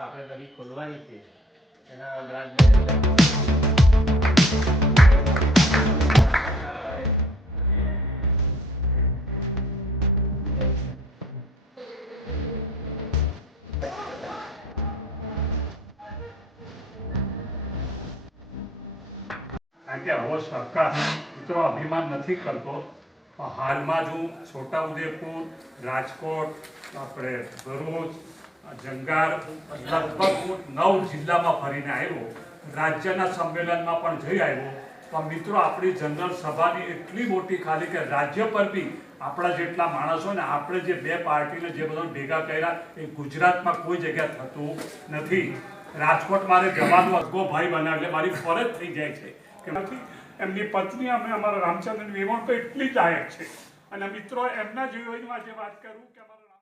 આપણે નવી ખોલવાની છે એના બ્રાન્ચ કારણ કે આવો સરકાર મિત્રો અભિમાન નથી કરતો. હાલમાં જ હું છોટાઉદેપુર, રાજકોટ, આપણે ભરૂચ, જંગાર લગભગ હું 9 જિલ્લામાં ફરીને આવ્યો. રાજ્યના સંમેલનમાં પણ જઈ આવ્યો. તો મિત્રો આપણી જનરલ સભાની એટલી મોટી ખાલી કે રાજ્ય પર બી આપણા જેટલા માણસો ને આપણે જે બે પાર્ટીને જે બધા ભેગા કર્યા એ ગુજરાતમાં કોઈ જગ્યા થતું નથી. રાજકોટ મારે જવાનો અસગો ભાઈ બન્યા એટલે મારી ફરજ થઈ જાય છે કે નથી. એમની પત્ની અમે અમારા રામચંદ્રની વિવાહ તો એટલી લાયક છે અને મિત્રો એમના જીવનમાં જે વાત કરું કે